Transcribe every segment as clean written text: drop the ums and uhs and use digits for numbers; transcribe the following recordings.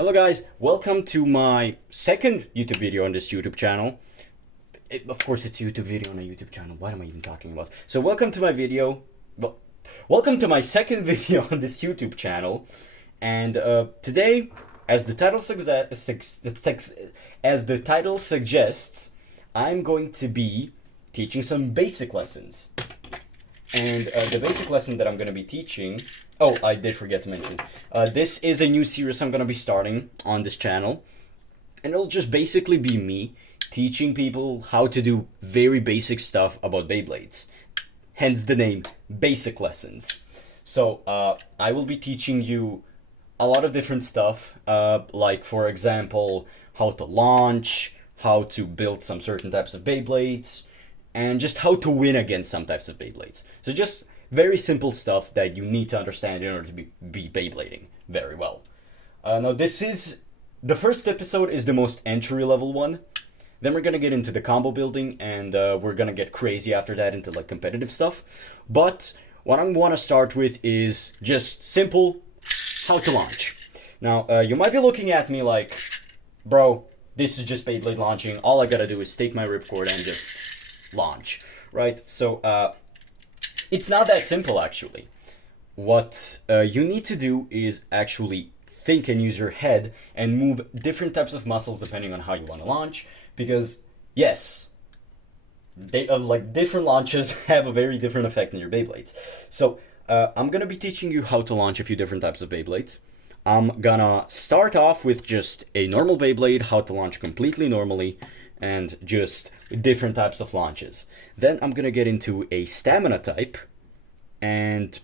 Hello guys, welcome to my second YouTube video on this YouTube channel. Of course it's a YouTube video on a YouTube channel, what am I even talking about? So welcome to my video, welcome to my second video on this YouTube channel. And today, as the title suggests, I'm going to be teaching some basic lessons. And the basic lesson that I'm going to be teaching... Oh, I did forget to mention. This is a new series I'm going to be starting on this channel. And it'll just basically be me teaching people how to do very basic stuff about Beyblades. Hence the name, Basic Lessons. So, I will be teaching you a lot of different stuff. Like, for example, how to launch, how to build some certain types of Beyblades, and just how to win against some types of Beyblades. So just very simple stuff that you need to understand in order to be Beyblading very well. Now this is, the first episode is the most entry level one. Then we're gonna get into the combo building and we're gonna get crazy after that into like competitive stuff. But what I want to start with is just simple, how to launch. Now you might be looking at me like, bro, this is just Beyblade launching. All I gotta do is take my ripcord and just launch, right? So it's not that simple actually. What you need to do is actually think and use your head and move different types of muscles depending on how you want to launch, because yes, they like different launches have a very different effect on your Beyblades. So I'm gonna be teaching you how to launch a few different types of Beyblades. I'm gonna start off with just a normal Beyblade, how to launch completely normally, and just different types of launches. Then I'm gonna get into a stamina type, and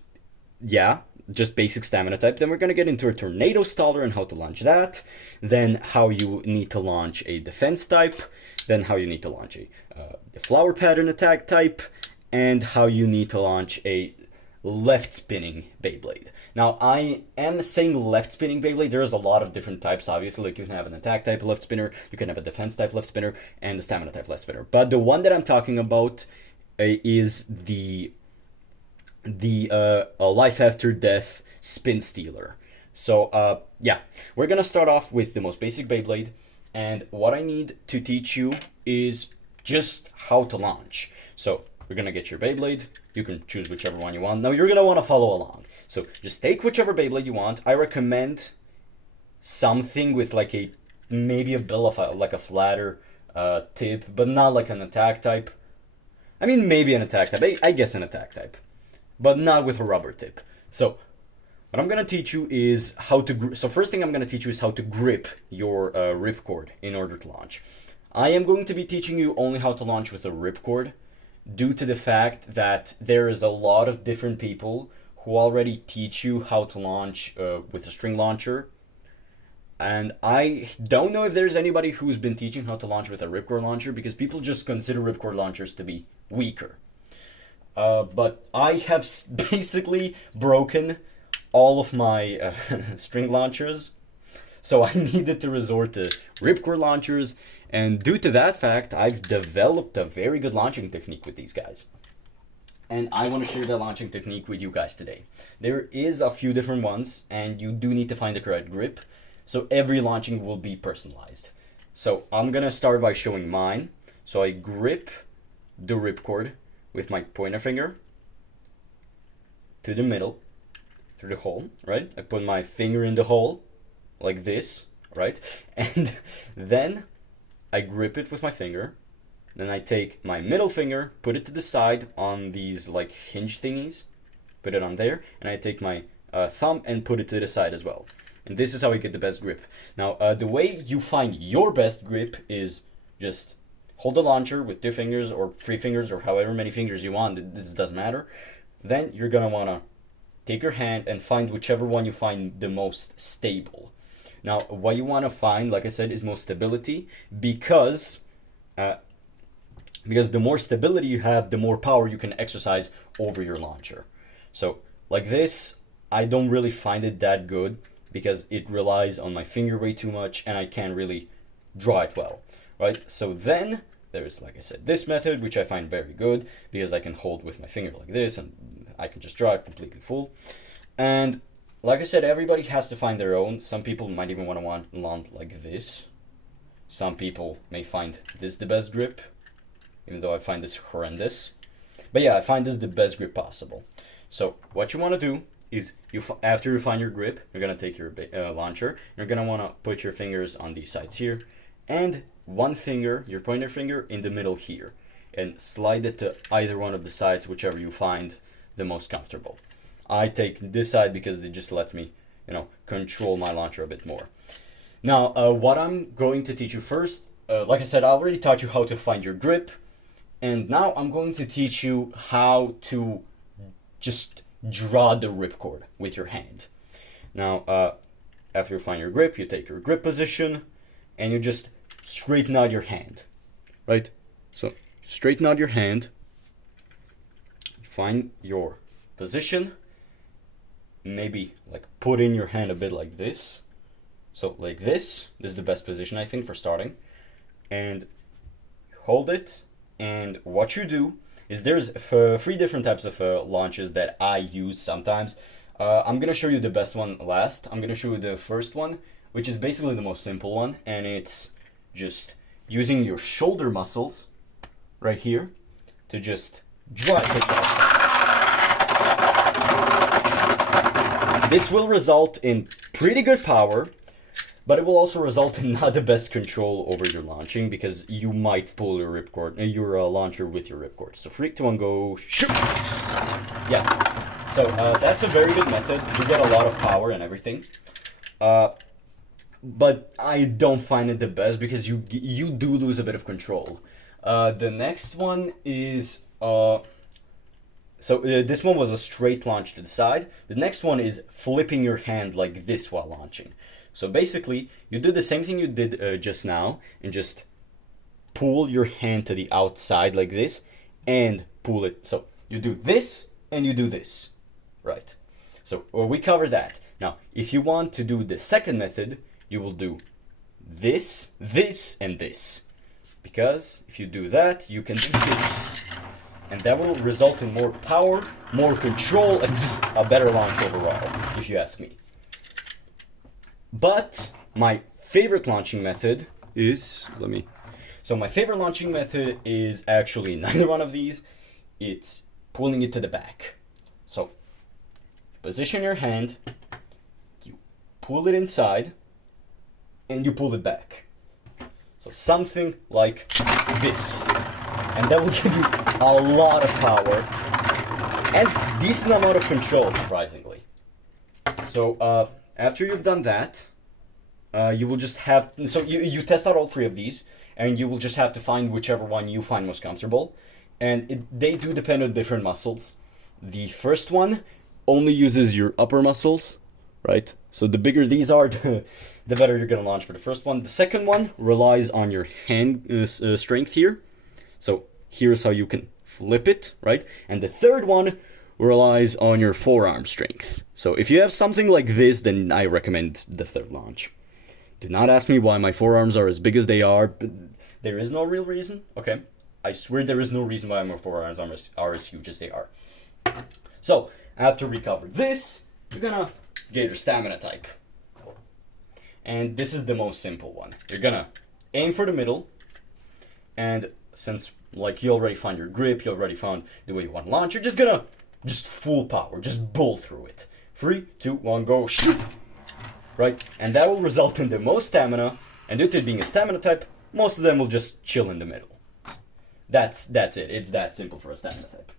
yeah, just basic stamina type. Then we're gonna get into a tornado staller and how to launch that. Then how you need to launch a defense type. Then how you need to launch a flower pattern attack type, and how you need to launch a left spinning Beyblade. Now I am saying left spinning Beyblade. There is a lot of different types, obviously. Like you can have an attack type left spinner, you can have a defense type left spinner, and a stamina type left spinner. But the one that I'm talking about is the life after death spin stealer. So yeah, we're gonna start off with the most basic Beyblade, and what I need to teach you is just how to launch. So we're gonna get your Beyblade. You can choose whichever one you want. Now you're gonna want to follow along. So just take whichever Beyblade you want. I recommend something with like maybe a bill of like a flatter tip, but not like an attack type. I mean, maybe an attack type. I guess an attack type, but not with a rubber tip. So what I'm gonna teach you is how to. So first thing I'm gonna teach you is how to grip your ripcord in order to launch. I am going to be teaching you only how to launch with a ripcord, due to the fact that there is a lot of different people who already teach you how to launch with a string launcher. And I don't know if there's anybody who's been teaching how to launch with a ripcord launcher, because people just consider ripcord launchers to be weaker. But I have basically broken all of my string launchers, so I needed to resort to ripcord launchers, and due to that fact, I've developed a very good launching technique with these guys. And I want to share that launching technique with you guys today. There is a few different ones, and you do need to find the correct grip, so every launching will be personalized. So I'm gonna start by showing mine. So I grip the ripcord with my pointer finger to the middle, through the hole, right? I put my finger in the hole, like this, right? And then I grip it with my finger. Then I take my middle finger, put it to the side on these like hinge thingies, put it on there, and I take my thumb and put it to the side as well. And this is how I get the best grip. Now, the way you find your best grip is just hold the launcher with 2 fingers or 3 fingers or however many fingers you want. This doesn't matter. Then you're gonna wanna take your hand and find whichever one you find the most stable. Now, what you want to find, like I said, is most stability, because the more stability you have, the more power you can exercise over your launcher. So, like this, I don't really find it that good, because it relies on my finger way too much, and I can't really draw it well, right? So then, there's, like I said, this method, which I find very good, because I can hold with my finger like this, and I can just draw it completely full. And like I said, everybody has to find their own. Some people might even want to land like this. Some people may find this the best grip, even though I find this horrendous. But yeah, I find this the best grip possible. So what you want to do is, after you find your grip, you're going to take your launcher. You're going to want to put your fingers on these sides here, and one finger, your pointer finger, in the middle here, and slide it to either one of the sides, whichever you find the most comfortable. I take this side because it just lets me, control my launcher a bit more. Now, what I'm going to teach you first, like I said, I already taught you how to find your grip, and now I'm going to teach you how to just draw the ripcord with your hand. Now, after you find your grip, you take your grip position, and you just straighten out your hand, right? So, straighten out your hand, find your position, maybe like put in your hand a bit like this. So like this is the best position, I think, for starting. And hold it, and what you do is there's 3 different types of launches that I use sometimes. I'm going to show you the best one last. I'm going to show you the first one, which is basically the most simple one, and it's just using your shoulder muscles right here to just draw it across. This will result in pretty good power, but it will also result in not the best control over your launching, because you might pull your ripcord, your launcher with your ripcord. So 3, 2, 1, go, shoot! Yeah, so that's a very good method. You get a lot of power and everything. But I don't find it the best because you do lose a bit of control. The next one is... this one was a straight launch to the side. The next one is flipping your hand like this while launching. So basically, you do the same thing you did just now, and just pull your hand to the outside like this, and pull it. So you do this, and you do this, right? So we cover that. Now, if you want to do the second method, you will do this, this, and this. Because if you do that, you can do this. And that will result in more power, more control, and just a better launch overall, if you ask me. But my favorite launching method is, my favorite launching method is actually neither one of these. It's pulling it to the back. So, position your hand, you pull it inside, and you pull it back. So something like this. And that will give you a lot of power and decent amount of control, surprisingly. So after you've done that, you will just have... So you test out all 3 of these, and you will just have to find whichever one you find most comfortable. And they do depend on different muscles. The first one only uses your upper muscles, right? So the bigger these are, the better you're going to launch for the first one. The second one relies on your hand strength here. So here's how you can flip it, right? And the third one relies on your forearm strength. So if you have something like this, then I recommend the third launch. Do not ask me why my forearms are as big as they are, but there is no real reason, okay? I swear there is no reason why my forearms are as huge as they are. So, after we cover this, you're gonna get your stamina type. And this is the most simple one. You're gonna aim for the middle, and since you already found your grip, you already found the way you want to launch, you're just gonna full power, just bolt through it. 3, 2, 1, go, shoot! Right? And that will result in the most stamina, and due to it being a stamina type, most of them will just chill in the middle. That's it. It's that simple for a stamina type.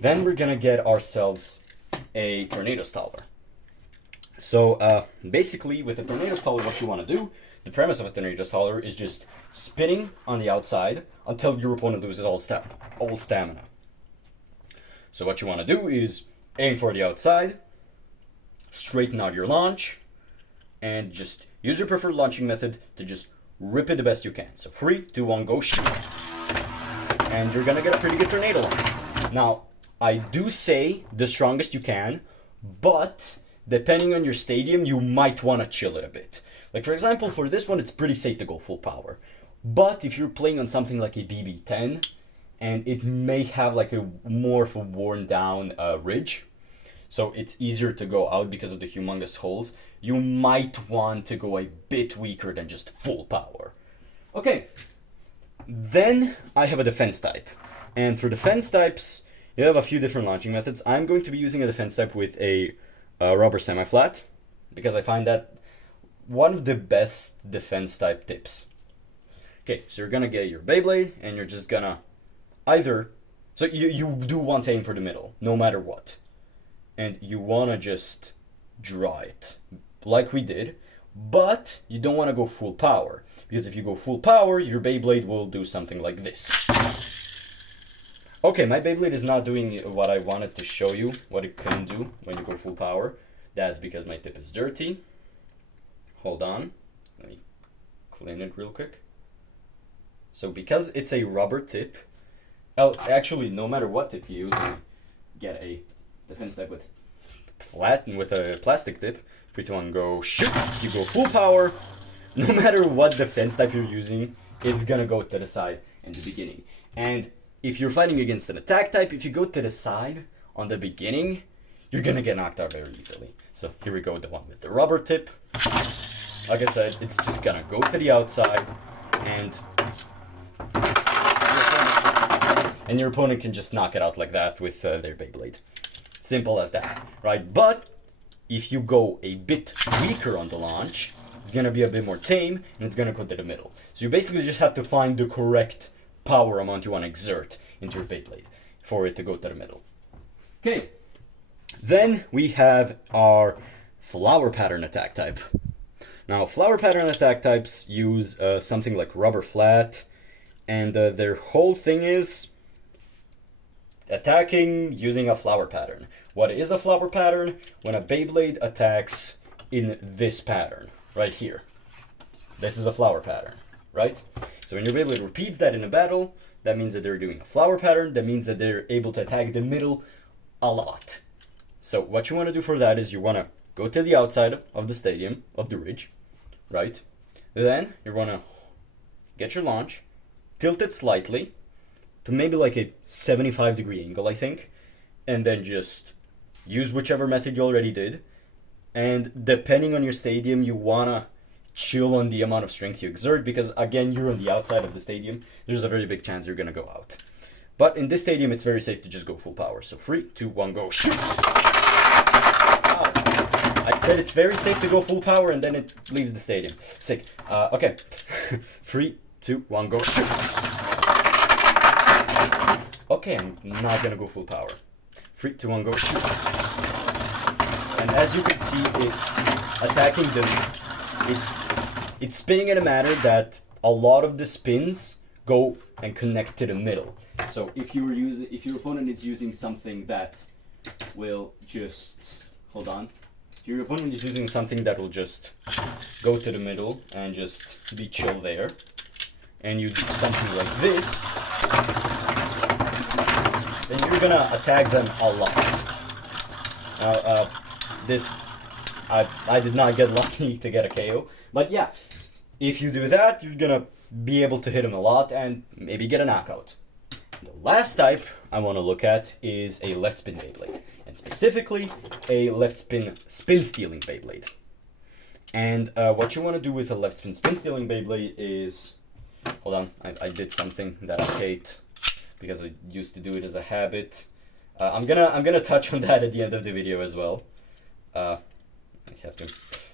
Then we're gonna get ourselves a tornado staller. So basically, with a tornado staller, what you want to do, the premise of a tornado staller is just spinning on the outside until your opponent loses all stamina. So what you want to do is aim for the outside, straighten out your launch, and just use your preferred launching method to just rip it the best you can. So 3, 2, 1, go, shoot! And you're gonna get a pretty good tornado launch. Now, I do say the strongest you can, but depending on your stadium, you might want to chill it a bit. Like, for example, for this one, it's pretty safe to go full power. But if you're playing on something like a BB10, and it may have like a more of a worn down ridge, so it's easier to go out because of the humongous holes, you might want to go a bit weaker than just full power. Okay, then I have a defense type. And for defense types, you have a few different launching methods. I'm going to be using a defense type with a rubber semi-flat, because I find that one of the best defense type tips. Okay, so you're gonna get your Beyblade, and you're just gonna either... So you do want to aim for the middle, no matter what. And you wanna just draw it, like we did, but you don't wanna go full power, because if you go full power, your Beyblade will do something like this. Okay, my Beyblade is not doing what I wanted to show you, what it can do when you go full power. That's because my tip is dirty. Hold on, let me clean it real quick. So because it's a rubber tip, actually no matter what tip you use, you get a defense type with flat and with a plastic tip. 3, 2, 1, go shoot! If you go full power, no matter what defense type you're using, it's gonna go to the side in the beginning. And if you're fighting against an attack type, if you go to the side on the beginning, you're gonna get knocked out very easily. So here we go with the one with the rubber tip. Like I said, it's just gonna go to the outside, and your opponent can just knock it out like that with their Beyblade. Simple as that, right? But if you go a bit weaker on the launch, it's gonna be a bit more tame, and it's gonna go to the middle. So you basically just have to find the correct power amount you want to exert into your Beyblade for it to go to the middle. Okay, then we have our flower pattern attack type. Now, flower pattern attack types use something like rubber flat, and their whole thing is attacking using a flower pattern. What is a flower pattern? When a Beyblade attacks in this pattern, right here. This is a flower pattern, right? So when your Beyblade repeats that in a battle, that means that they're doing a flower pattern. That means that they're able to attack the middle a lot. So what you want to do for that is you want to go to the outside of the stadium, of the ridge, right? Then you want to get your launch, tilt it slightly to maybe like a 75-degree angle, I think, and then just use whichever method you already did. And depending on your stadium, you want to chill on the amount of strength you exert, because again, you're on the outside of the stadium. There's a very big chance you're going to go out. But in this stadium, it's very safe to just go full power. So 3, 2, 1, go. Shoot! I said it's very safe to go full power, and then it leaves the stadium. Sick. Okay. 3, 2, 1, go. Shoot! Okay, I'm not gonna go full power. 3, 2, 1, go. Shoot! And as you can see, it's attacking it's spinning in a manner that a lot of the spins go and connect to the middle. So if your opponent is using something that will just if your opponent is using something that will just go to the middle and just be chill there, and you do something like this, then you're gonna attack them a lot. Now, I did not get lucky to get a KO, but yeah, if you do that, you're gonna be able to hit him a lot and maybe get a knockout. The last type I want to look at is a left spin Beyblade, and specifically a left spin stealing Beyblade. And what you want to do with a left spin stealing Beyblade is, hold on, I did something that I hate because I used to do it as a habit. I'm gonna touch on that at the end of the video as well. I have to.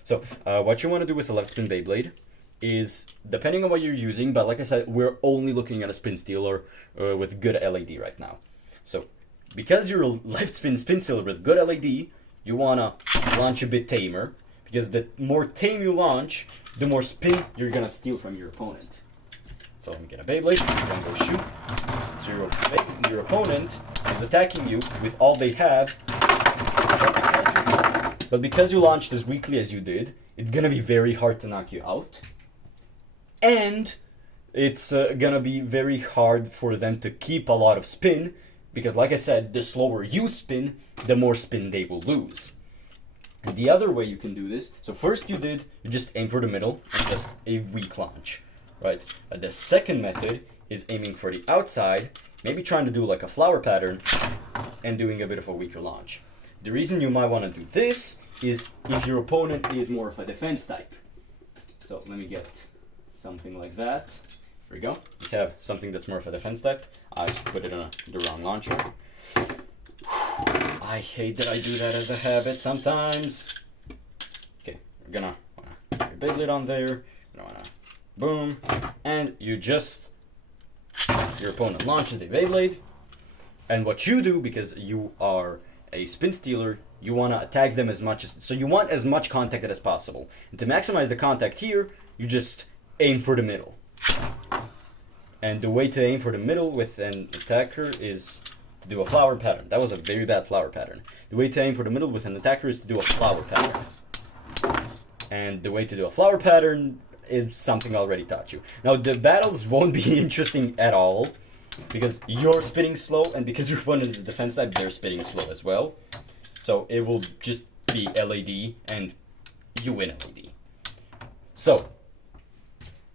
So what you want to do with a left spin Beyblade is, depending on what you're using, but like I said, we're only looking at a spin stealer with good LED right now. So because you're a left spin stealer with good LED, you want to launch a bit tamer, because the more tame you launch, the more spin you're going to steal from your opponent. So let me get a Beyblade, I'm going to go shoot. So your opponent is attacking you with all they have, but because you launched as weakly as you did, it's going to be very hard to knock you out. And it's gonna be very hard for them to keep a lot of spin, because like I said, the slower you spin, the more spin they will lose. And the other way you can do this, so first you just aim for the middle, and just a weak launch, right? But the second method is aiming for the outside, maybe trying to do like a flower pattern, and doing a bit of a weaker launch. the reason you might want to do this is if your opponent is more of a defense type. So let me get something like that. Here we go. We have something that's more of a defense type. I put it on the wrong launcher. I hate that I do that as a habit sometimes. Okay, we're gonna put your Beyblade on there. We're gonna boom, and you just, your opponent launches the Beyblade, and what you do, because you are a spin stealer, you want to attack them as much as, so you want as much contact as possible. And to maximize the contact here, you just aim for the middle. And the way to aim for the middle with an attacker is to do a flower pattern. That was a very bad flower pattern. The way to aim for the middle with an attacker is to do a flower pattern. And the way to do a flower pattern is something I already taught you. Now, the battles won't be interesting at all, because you're spinning slow, and because your opponent is a defense type, they're spinning slow as well. So it will just be LAD, and you win LAD. So,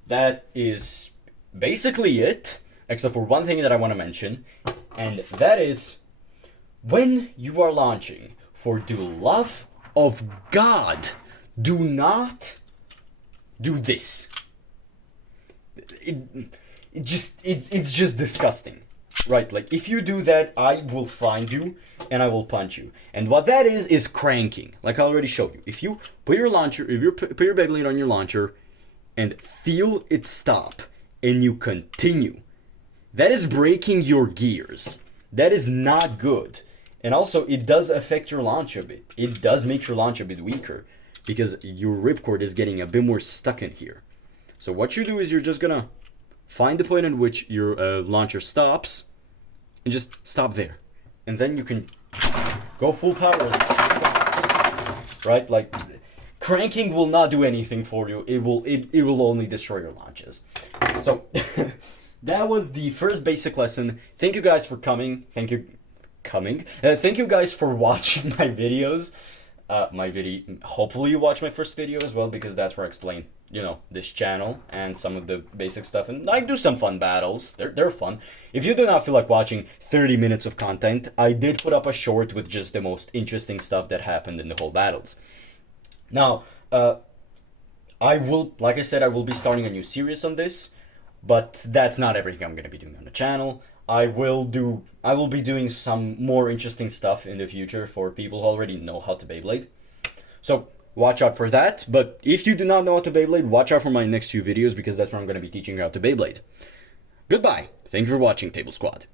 that is basically it, except for one thing that I want to mention, and that is, when you are launching, for the love of God, do not do this. It's just disgusting, right? Like, if you do that, I will find you and I will punch you. And what that is cranking, like I already showed you. If you put your launcher, if you put your Beyblade on your launcher and feel it stop and you continue, that is breaking your gears. That is not good. And also, it does affect your launch a bit. It does make your launch a bit weaker, because your ripcord is getting a bit more stuck in here. So what you do is you're just gonna find the point at which your launcher stops, and just stop there. And then you can go full power as much as you want. Right? Like, cranking will not do anything for you. It will only destroy your launches. So that was the first basic lesson. Thank you guys for coming. Thank you guys for watching my videos. Hopefully you watch my first video as well, because that's where I explain, this channel and some of the basic stuff, and I do some fun battles. They're fun. If you do not feel like watching 30 minutes of content, I did put up a short with just the most interesting stuff that happened in the whole battles. Now, like I said, I will be starting a new series on this, but that's not everything I'm going to be doing on the channel. I will be doing some more interesting stuff in the future for people who already know how to Beyblade. So watch out for that. But if you do not know how to Beyblade, watch out for my next few videos, because that's where I'm going to be teaching you how to Beyblade. Goodbye. Thank you for watching, Table Squad.